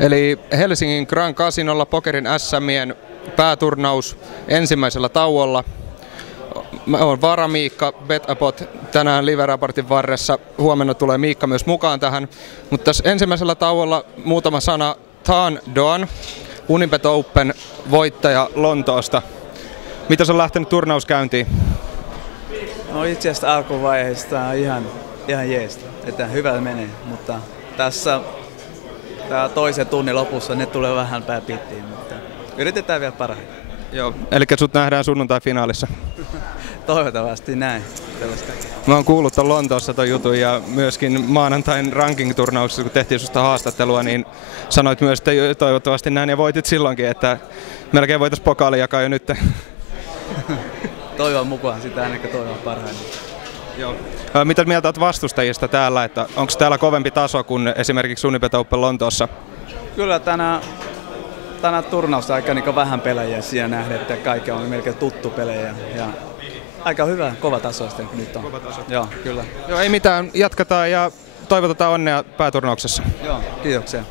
Eli Helsingin Grand Casinolla Pokerin SM:ien pääturnaus ensimmäisellä tauolla. Mä oon Vara Miikka, BetApot tänään live-raportin varressa. Huomenna tulee Miikka myös mukaan tähän. Mutta tässä ensimmäisellä tauolla muutama sana Tan Doan, Unibet Open voittaja Lontoosta. Miten on lähtenyt turnaus käyntiin? No itse asiassa alkuvaiheesta on ihan jees, että hyvä menee, mutta tässä tää toisen tunnin lopussa ne tulee vähän pääpittiin, mutta yritetään vielä parhaiten. Joo, eli sut nähdään sunnuntai-finaalissa. Toivottavasti näin. Mä oon kuullut ton Lontoossa ton jutun ja myöskin maanantain ranking-turnauksessa, kun tehtiin susta haastattelua, niin sanoit myös, että toivottavasti näin ja voitit silloinkin, että melkein voitais pokaali jakaa jo nyt. Toivon mukaan sitä ainakin toivon parhaiten. Joo. Mitä mieltä olet vastustajista täällä, että onko täällä kovempi taso kuin esimerkiksi Unibet Open Lontoossa? Kyllä tänä turnausta aika niin vähän pelaajia siellä nähdä, että kaikki on melkein tuttu pelejä. Ja aika hyvä, kova taso sitten nyt on. Kova taso. Joo, kyllä. Joo, ei mitään, jatketaan ja toivotetaan onnea pääturnauksessa. Joo, kiitoksia.